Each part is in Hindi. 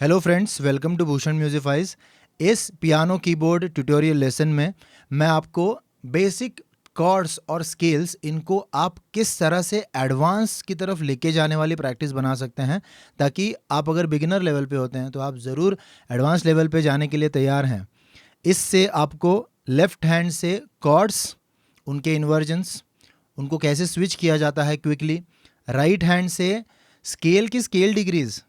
Hello friends, welcome to Bhushan Musifies. इस पियानो कीबोर्ड ट्यूटोरियल लेसन में मैं आपको बेसिक कॉर्ड्स और स्केल्स इनको आप किस तरह से एडवांस की तरफ लेके जाने वाली प्रैक्टिस बना सकते हैं, ताकि आप अगर बिगिनर लेवल पे होते हैं तो आप ज़रूर एडवांस लेवल पे जाने के लिए तैयार हैं। इससे आपको लेफ़्ट हैंड से कॉर्ड्स, उनके इन्वर्जन्स, उनको कैसे स्विच किया जाता है क्विकली, राइट हैंड से स्केल की स्केल डिग्रीज़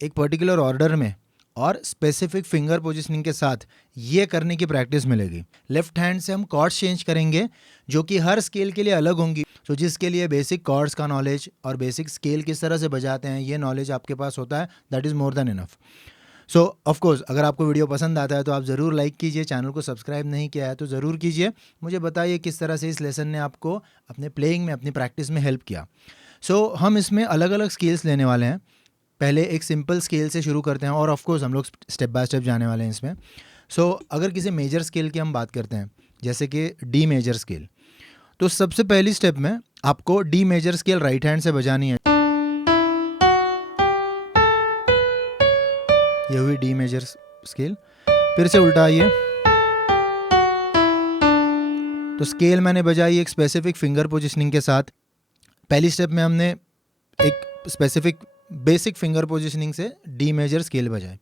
एक पर्टिकुलर ऑर्डर में और स्पेसिफिक फिंगर पोजिशनिंग के साथ ये करने की प्रैक्टिस मिलेगी। लेफ्ट हैंड से हम कॉर्ड्स चेंज करेंगे जो कि हर स्केल के लिए अलग होंगी। तो जिसके लिए बेसिक कॉर्ड्स का नॉलेज और बेसिक स्केल किस तरह से बजाते हैं ये नॉलेज आपके पास होता है, that is more than enough. So of course अगर आपको वीडियो पसंद आता है तो आप ज़रूर लाइक कीजिए, चैनल को सब्सक्राइब नहीं किया है तो ज़रूर कीजिए। मुझे बताइए किस तरह से इस लेसन ने आपको अपने प्लेइंग में, अपनी प्रैक्टिस में हेल्प किया। हम इसमें अलग अलग स्केल्स लेने वाले हैं। पहले एक सिंपल स्केल से शुरू करते हैं और ऑफ कोर्स हम लोग स्टेप बाय स्टेप जाने वाले हैं इसमें। अगर किसी मेजर स्केल की हम बात करते हैं, जैसे कि डी मेजर स्केल, तो सबसे पहली स्टेप में आपको D major scale right hand से बजानी है। ये हुई डी मेजर स्केल। फिर से उल्टा आइए, तो स्केल मैंने बजाई एक स्पेसिफिक फिंगर पोजिशनिंग के साथ। पहली स्टेप में हमने एक स्पेसिफिक बेसिक फिंगर पोजिशनिंग से डी मेजर स्केल बजाए।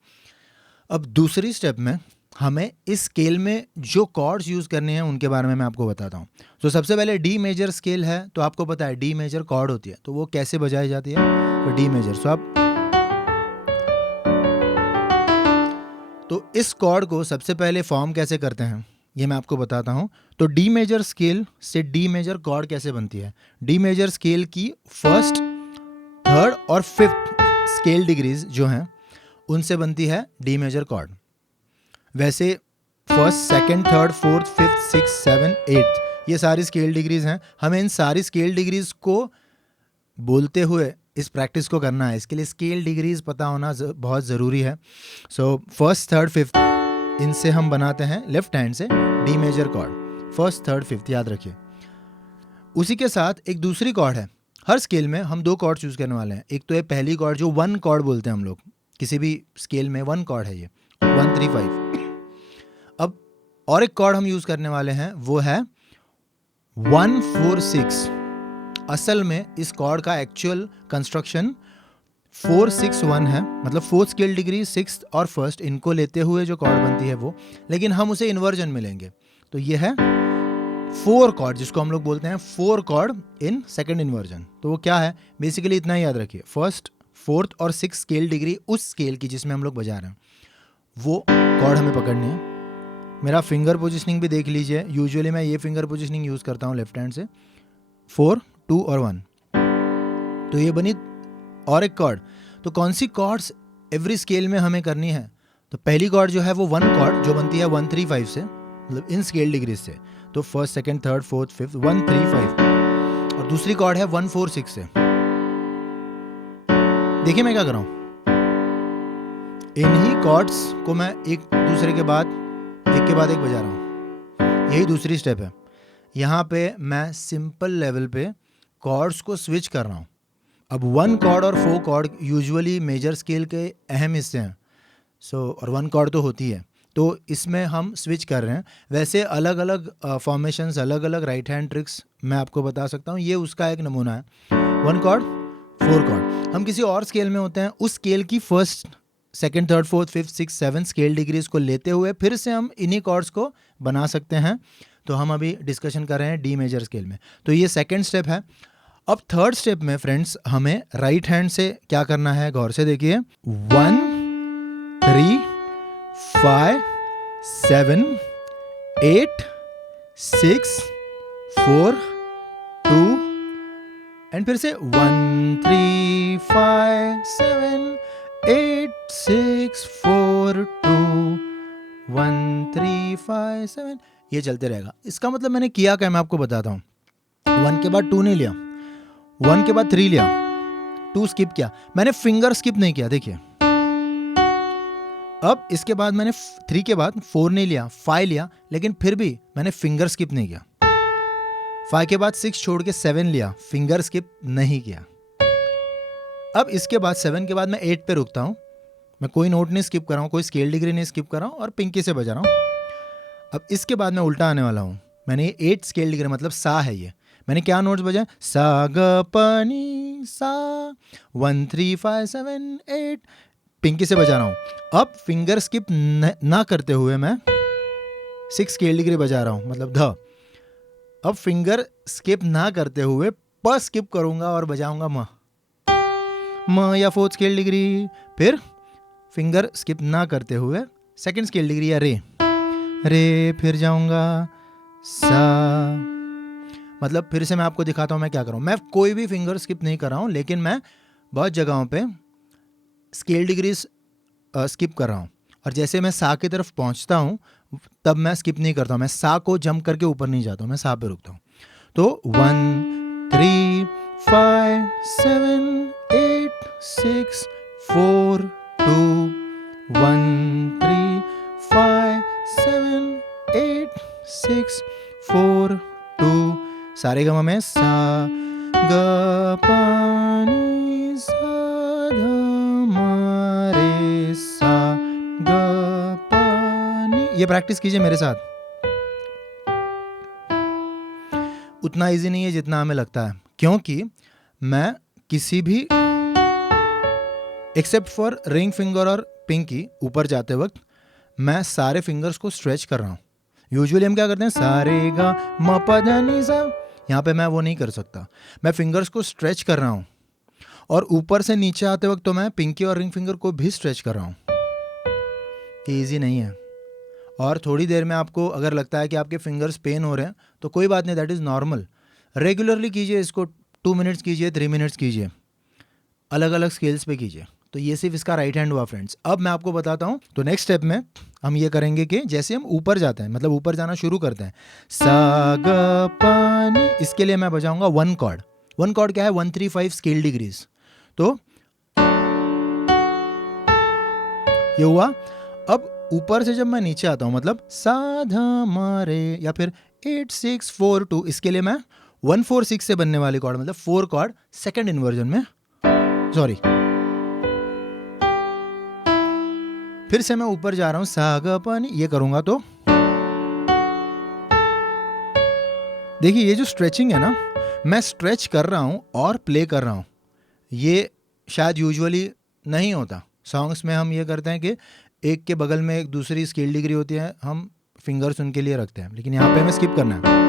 अब दूसरी स्टेप में हमें इस स्केल में जो कॉर्ड्स यूज़ करने हैं उनके बारे में मैं आपको बताता हूँ। सबसे पहले डी मेजर स्केल है, तो आपको पता है डी मेजर कॉर्ड होती है, तो वो कैसे बजाई जाती है। तो डी मेजर, आप तो इस कॉर्ड को सबसे पहले फॉर्म कैसे करते हैं ये मैं आपको बताता हूँ। तो डी मेजर स्केल से डी मेजर कॉर्ड कैसे बनती है। डी मेजर स्केल की फर्स्ट, थर्ड और फिफ्थ स्केल डिग्रीज जो हैं उनसे बनती है डी मेजर कॉर्ड। वैसे first, second, third, fourth, fifth, six, seven, eighth ये सारी स्केल डिग्रीज हैं। हमें इन सारी स्केल डिग्रीज को बोलते हुए इस प्रैक्टिस को करना है। इसके लिए स्केल डिग्रीज पता होना बहुत ज़रूरी है। फर्स्ट, थर्ड, फिफ्थ इनसे हम बनाते हैं लेफ्ट हैंड से D major chord. First, third, fifth याद रखिए। उसी के साथ एक दूसरी कॉर्ड है। हर स्केल में हम दो कॉर्ड चूज़ करने वाले हैं। एक तो है पहली कॉर्ड जो वन कॉर्ड बोलते हैं हम लोग, किसी भी स्केल में वन कॉर्ड है, ये 1 3 5। अब और एक कॉर्ड हम यूज़ करने वाले हैं, वो है 1 4 6। असल में इस कॉर्ड का एक्चुअल कंस्ट्रक्शन 4 6 1 है, मतलब फोर्थ स्केल डिग्री, सिक्स्थ और फर्स्ट इनको लेते हुए जो कॉर्ड बनती है वो, लेकिन हम उसे इन्वर्जन में लेंगे। तो ये है 4 कॉर्ड, जिसको हम लोग बोलते हैं 4 कॉर्ड इन सेकंड इन्वर्जन। तो वो क्या है, बेसिकली इतना ही याद रखिए। फर्स्ट, फोर्थ और सिक्स स्केल डिग्री उस स्केल की जिसमें हम लोग बजा रहे हैं, वो कॉर्ड हमें पकड़नी है। मेरा फिंगर पोजिशनिंग भी देख लीजिए। यूजुअली मैं ये फिंगर पोजिशनिंग यूज़ करता हूँ लेफ्ट हैंड से, 4 2 और 1। तो ये बनी और एक कॉर्ड। तो कौन सी कॉर्ड्स एवरी स्केल में हमें करनी है। तो पहली कॉर्ड जो है वो 1 कॉर्ड जो बनती है 1 3 5 से, मतलब इन स्केल डिग्रीज से। तो first, second, third, fourth, fifth, 1 3 5। और दूसरी कॉर्ड है 1 4 6 से। देखिए मैं क्या कर रहा हूँ, इन्हीं कॉर्ड्स को मैं एक दूसरे के बाद एक बजा रहा हूँ। यही दूसरी स्टेप है। यहाँ पे मैं सिंपल लेवल पे कॉर्ड्स को स्विच कर रहा हूँ। अब 1 कॉर्ड और 4 कॉर्ड यूजुअली मेजर स्केल के अहम हिस्से हैं। और 1 कॉर्ड तो होती है, तो इसमें हम स्विच कर रहे हैं। वैसे अलग अलग फॉर्मेशंस, अलग अलग राइट हैंड ट्रिक्स मैं आपको बता सकता हूँ, ये उसका एक नमूना है। 1 कॉर्ड, 4 कॉर्ड। हम किसी और स्केल में होते हैं, उस स्केल की first, second, third, fourth, fifth, six, seven scale degrees को लेते हुए फिर से हम इन्हीं कॉर्ड्स को बना सकते हैं। तो हम अभी डिस्कशन कर रहे हैं डी मेजर स्केल में। तो ये सेकंड स्टेप है। अब थर्ड स्टेप में फ्रेंड्स हमें राइट हैंड से क्या करना है, गौर से देखिए। 1 3 5 7 8 6 4 2 एंड फिर से 1 3 5 7 8 6 4 2 1 3 5 7, ये चलते रहेगा। इसका मतलब मैंने किया क्या, मैं आपको बताता हूँ। 1 के बाद 2 नहीं लिया, 1 के बाद 3 लिया, 2 स्किप किया, मैंने फिंगर स्किप नहीं किया। देखिए अब इसके बाद मैंने 3 के बाद 4 नहीं लिया, 5 लिया, लेकिन फिर भी मैंने फिंगर स्किप नहीं किया। 5 के बाद 6 छोड़ के 7 लिया, फिंगर स्किप नहीं किया। अब इसके बाद 7 के बाद मैं 8 पे रुकता हूँ, मैं कोई नोट नहीं स्किप कर रहा हूँ, कोई स्केल डिग्री नहीं स्किप कर रहा हूँ और पिंकी से बजा रहा हूँ। अब इसके बाद मैं उल्टा आने वाला हूँ। मैंने ये 8 स्केल डिग्री मतलब सा है ये। मैंने क्या नोट्स बजाए? सा ग प नी सा 1 3 5 7 8 पिंकी से बजा रहा हूँ। अब फिंगर स्किप ना करते हुए मैं 6 स्केल डिग्री बजा रहा हूँ मतलब ध। अब फिंगर स्किप ना करते हुए प स्किप करूंगा और बजाऊंगा म या 4 स्केल डिग्री। फिर फिंगर स्किप ना करते हुए सेकंड स्केल डिग्री या रे, फिर जाऊंगा सा। मतलब फिर से मैं आपको दिखाता हूं मैं क्या कर रहा हूं। मैं कोई भी फिंगर स्किप नहीं कर रहा हूं, लेकिन मैं बहुत जगहों पे स्केल डिग्रीज स्किप कर रहा हूं। और जैसे मैं सा की तरफ पहुंचता हूं तब मैं स्किप नहीं करता हूं, मैं सा को जंप करके ऊपर नहीं जाता हूं, मैं सा पे रुकता हूं। तो 1 3 5 7 8 6 4 2 1 3 5 7 8 6 4 2 सारे गा में सा ग प नी सा ध म रे सा ग प नी। ये प्रैक्टिस कीजिए मेरे साथ। उतना इजी नहीं है जितना हमें लगता है, क्योंकि मैं किसी भी एक्सेप्ट फॉर रिंग फिंगर और पिंकी ऊपर जाते वक्त मैं सारे फिंगर्स को स्ट्रेच कर रहा हूँ। यूजुअली हम क्या करते हैं सारे गा म प ध नी सा, यहाँ पे मैं वो नहीं कर सकता। मैं फिंगर्स को स्ट्रेच कर रहा हूँ और ऊपर से नीचे आते वक्त तो मैं पिंकी और रिंग फिंगर को भी स्ट्रेच कर रहा हूँ। ये ईजी नहीं है। और थोड़ी देर में आपको अगर लगता है कि आपके फिंगर्स पेन हो रहे हैं तो कोई बात नहीं, दैट इज़ नॉर्मल। रेगुलरली कीजिए इसको, 2 मिनट्स कीजिए, 3 मिनट्स कीजिए, अलग अलग स्केल्स पे कीजिए। तो ये सिर्फ इसका राइट हैंड हुआ फ्रेंड्स। अब मैं आपको बताता हूँ। तो नेक्स्ट स्टेप में हम ये करेंगे कि जैसे हम ऊपर जाते हैं, मतलब ऊपर जाना शुरू करते हैं, सा ग प नी, इसके लिए मैं बजाऊंगा 1 कॉर्ड। 1 कॉर्ड क्या है? 1 3 5 स्केल डिग्रीज। तो ये हुआ। अब ऊपर से जब मैं नीचे आता हूँ मतलब सा ध म रे या फिर 8 6 4 2, इसके लिए मैं 1 4 6 से बनने वाली कॉर्ड मतलब 4 कॉर्ड सेकंड इन्वर्जन में, सॉरी, फिर से मैं ऊपर जा रहा हूं सा ग प नी, ये करूंगा तो देखिए ये जो स्ट्रेचिंग है ना, मैं स्ट्रेच कर रहा हूं और प्ले कर रहा हूं। ये शायद यूजुअली नहीं होता। सॉन्ग्स में हम ये करते हैं कि एक के बगल में एक दूसरी स्केल डिग्री होती है, हम फिंगर्स उनके लिए रखते हैं, लेकिन यहाँ पे हमें स्किप करना है।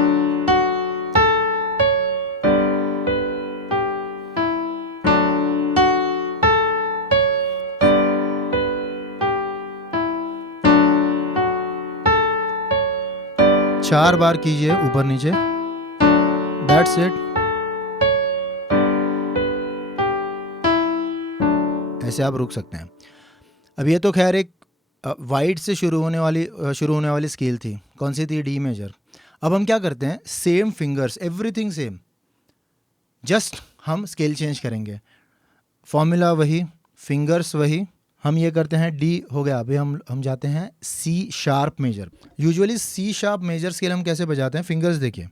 चार बार कीजिए ऊपर नीचे, दैट्स इट। ऐसे आप रुक सकते हैं। अब ये तो खैर एक वाइड से शुरू होने वाली स्केल थी। कौन सी थी? D major. अब हम क्या करते हैं, same fingers, everything same, just हम स्केल चेंज करेंगे। फॉर्मूला वही, फिंगर्स वही। हम ये करते हैं, डी हो गया, अभी हम जाते हैं C sharp major. Usually C sharp major scale हम कैसे बजाते हैं? फिंगर्स देखिए,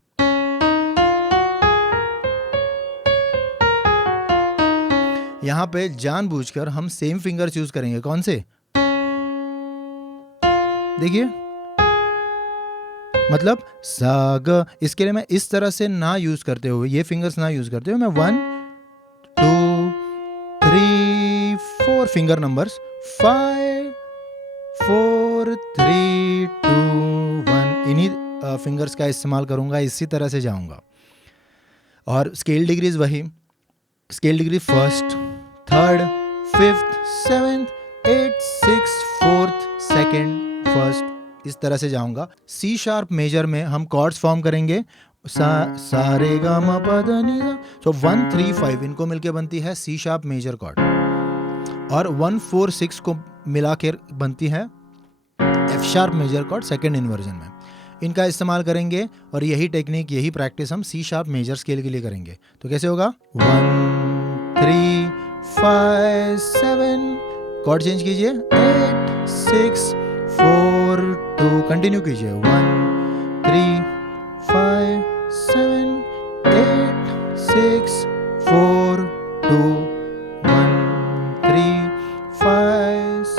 यहाँ पे जानबूझकर हम सेम फिंगर्स यूज करेंगे। कौन से? देखिए, मतलब सा ग, इसके लिए मैं इस तरह से ना यूज करते हुए, ये फिंगर्स ना यूज करते हुए, मैं 1 2 3 4 फिंगर नंबर्स 5 4 3 2 1 इन्हीं फिंगर्स का इस्तेमाल करूंगा, इसी तरह से जाऊंगा। और स्केल डिग्रीज वही, scale degree first, third, fifth, seventh, 8 6 4th, second, first, इस तरह से जाऊंगा। सी शार्प मेजर में हम कॉर्ड्स फॉर्म करेंगे, सा रे गा म प ध नी सा। सो 1 3 5 इनको मिलके बनती है सी शार्प मेजर कॉर्ड, और 1 4 6 को मिलाकर बनती है F sharp major chord second inversion में। इनका इस्तेमाल करेंगे और यही टेक्निक, यही प्रैक्टिस हम सी शार्प मेजर स्केल के लिए करेंगे। तो कैसे होगा? 1 3 5 7, कॉर्ड चेंज कीजिए, 8 6 4 2, कंटिन्यू कीजिए, 1 3 5 7 8 6 4 2 1 3 5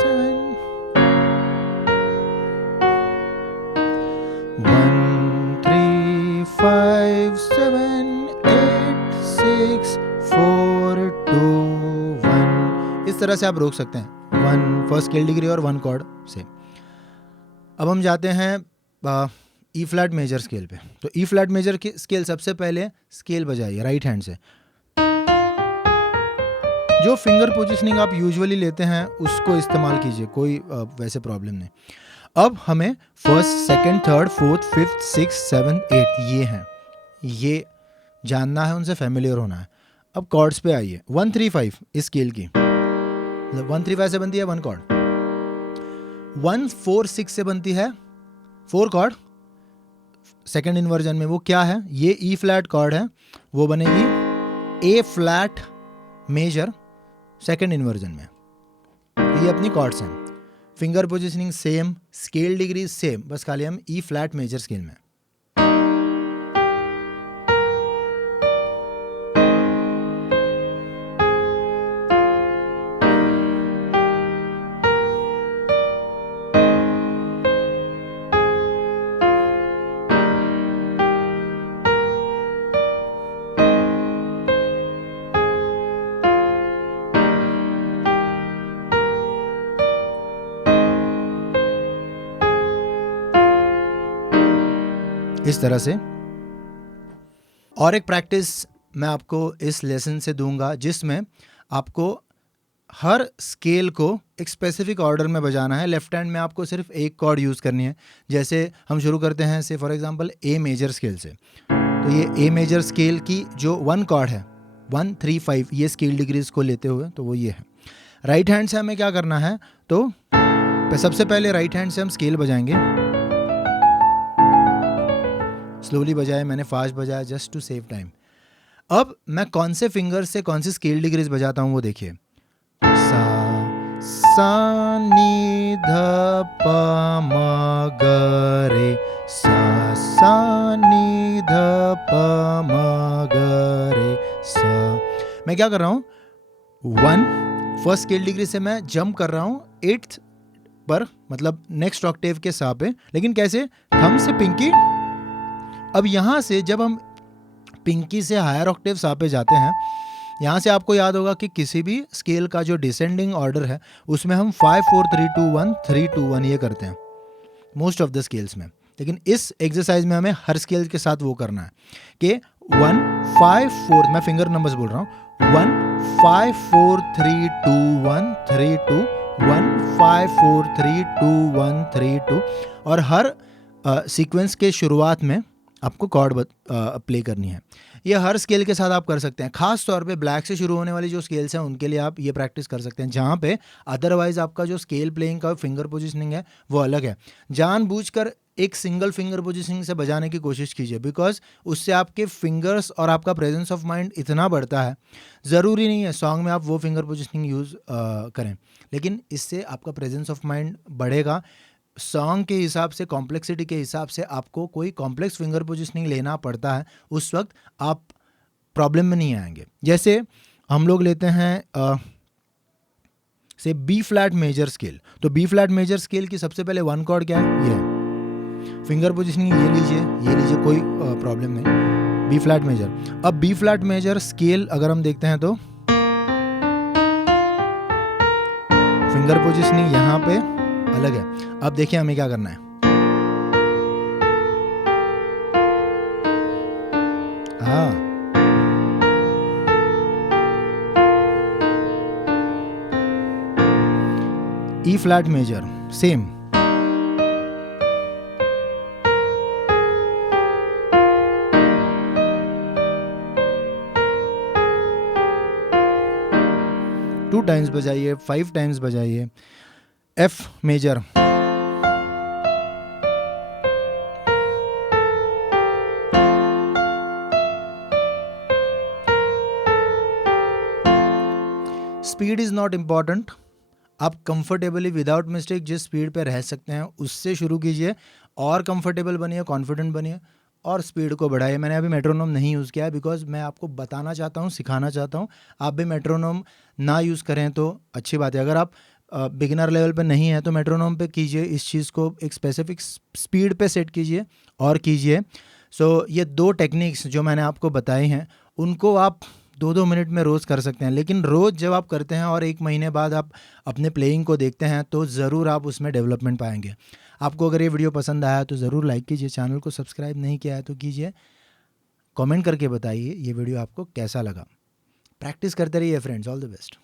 तरह से आप रोक सकते हैं, 1 फर्स्ट स्केल डिग्री और 1 कॉर्ड से। अब हम जाते हैं ई फ्लैट मेजर स्केल पे। तो ई फ्लैट मेजर स्केल सबसे पहले स्केल बजाइए राइट हैंड से। जो फिंगर पोजिशनिंग आप यूजुअली लेते हैं उसको इस्तेमाल कीजिए, कोई वैसे प्रॉब्लम नहीं। अब हमें first, second, third, fourth, fifth, six, seventh, eighth ये हैं, ये जानना है, उनसे फेमिलियर होना है। अब कॉर्ड्स पे आइए। 135 इस स्केल की, 135 से बनती है 1 कॉर्ड, 146 से बनती है 4 कॉर्ड सेकंड इन्वर्जन में। वो क्या है? ये ई फ्लैट कॉर्ड है, वो बनेगी ए फ्लैट मेजर सेकंड इन्वर्जन में। ये अपनी कॉर्ड्स हैं। Finger positioning same, scale degree same, बस खाली हम ई फ्लैट मेजर स्केल में। इस तरह से। और एक प्रैक्टिस मैं आपको इस लेसन से दूंगा जिसमें आपको हर स्केल को एक स्पेसिफिक ऑर्डर में बजाना है। लेफ्ट हैंड में आपको सिर्फ एक कॉर्ड यूज़ करनी है। जैसे हम शुरू करते हैं से for example A major scale से, तो ये ए मेजर स्केल की जो 1 कॉर्ड है 135 ये स्केल डिग्रीज को लेते हुए, तो वो ये है। राइट हैंड से हमें क्या करना है, तो सबसे पहले राइट हैंड से हम स्केल बजाएंगे। स्लोली बजाया, मैंने फास्ट बजाया जस्ट टू सेव टाइम। अब मैं कौन से फिंगर से कौन सी स्केल डिग्रीज बजाता हूँ वो देखिए। सा नी ध प म ग रे, सा नी ध प म ग रे सा। मैं क्या कर रहा हूँ, 1 फर्स्ट स्केल डिग्री से मैं जंप कर रहा हूँ 8th पर, मतलब नेक्स्ट ऑक्टेव के सा पे, लेकिन कैसे? थंब से पिंकी। अब यहाँ से जब हम पिंकी से हायर ऑक्टेव सा पे जाते हैं, यहाँ से आपको याद होगा कि किसी भी स्केल का जो डिसेंडिंग ऑर्डर है उसमें हम 5 4 3 2 1 3 2 1 ये करते हैं मोस्ट ऑफ द स्केल्स में। लेकिन इस एक्सरसाइज में हमें हर स्केल के साथ वो करना है कि 1 5 4, मैं फिंगर नंबर्स बोल रहा हूँ, 1 5 4 3 2 1 3 2 1 5 4 3 2 1 3 2। और हर सीक्वेंस के शुरुआत में आपको कॉर्ड प्ले करनी है। ये हर स्केल के साथ आप कर सकते हैं। खास तौर पे ब्लैक से शुरू होने वाली जो स्केल्स हैं उनके लिए आप ये प्रैक्टिस कर सकते हैं, जहाँ पे अदरवाइज आपका जो स्केल प्लेइंग का फिंगर पोजिशनिंग है वो अलग है। जानबूझकर एक सिंगल फिंगर पोजिशनिंग से बजाने की कोशिश कीजिए, बिकॉज उससे आपके फिंगर्स और आपका प्रेजेंस ऑफ माइंड इतना बढ़ता है। ज़रूरी नहीं है सॉन्ग में आप वो फिंगर पोजिशनिंग यूज़ करें, लेकिन इससे आपका प्रेजेंस ऑफ माइंड बढ़ेगा। सॉन्ग के हिसाब से, कॉम्प्लेक्सिटी के हिसाब से आपको कोई कॉम्प्लेक्स फिंगर पोजिशनिंग लेना पड़ता है, उस वक्त आप प्रॉब्लम में नहीं आएंगे। जैसे हम लोग लेते हैं से बी फ्लैट मेजर स्केल, तो बी फ्लैट मेजर स्केल की सबसे पहले 1 कॉर्ड क्या है, ये है। फिंगर पोजिशनिंग ये लीजिए, कोई प्रॉब्लम नहीं, बी फ्लैट मेजर। अब बी फ्लैट मेजर स्केल अगर हम देखते हैं तो फिंगर पोजिशनिंग यहाँ पे अलग है। अब देखिए हमें क्या करना है, हाँ E flat major same, two times बजाइए, 5 टाइम्स बजाइए। F major, speed is not important, आप कंफर्टेबली विदाउट मिस्टेक जिस स्पीड पे रह सकते हैं उससे शुरू कीजिए और कंफर्टेबल बनिए, कॉन्फिडेंट बनिए और स्पीड को बढ़ाइए। मैंने अभी मेट्रोनोम नहीं यूज़ किया है बिकॉज मैं आपको बताना चाहता हूँ, सिखाना चाहता हूँ। आप भी मेट्रोनोम ना यूज़ करें तो अच्छी बात है। अगर आप बिगिनर लेवल पे नहीं है तो मेट्रोनोम पे कीजिए, इस चीज़ को एक स्पेसिफिक स्पीड पे सेट कीजिए और कीजिए। सो ये 2 टेक्निक्स जो मैंने आपको बताई हैं उनको आप 2-2 मिनट में रोज़ कर सकते हैं, लेकिन रोज़ जब आप करते हैं और 1 महीने बाद आप अपने प्लेइंग को देखते हैं तो ज़रूर आप उसमें डेवलपमेंट पाएंगे। आपको अगर ये वीडियो पसंद आया तो ज़रूर लाइक कीजिए, चैनल को सब्सक्राइब नहीं किया है तो कीजिए, कमेंट करके बताइए ये वीडियो आपको कैसा लगा। प्रैक्टिस करते रहिए फ्रेंड्स, ऑल द बेस्ट।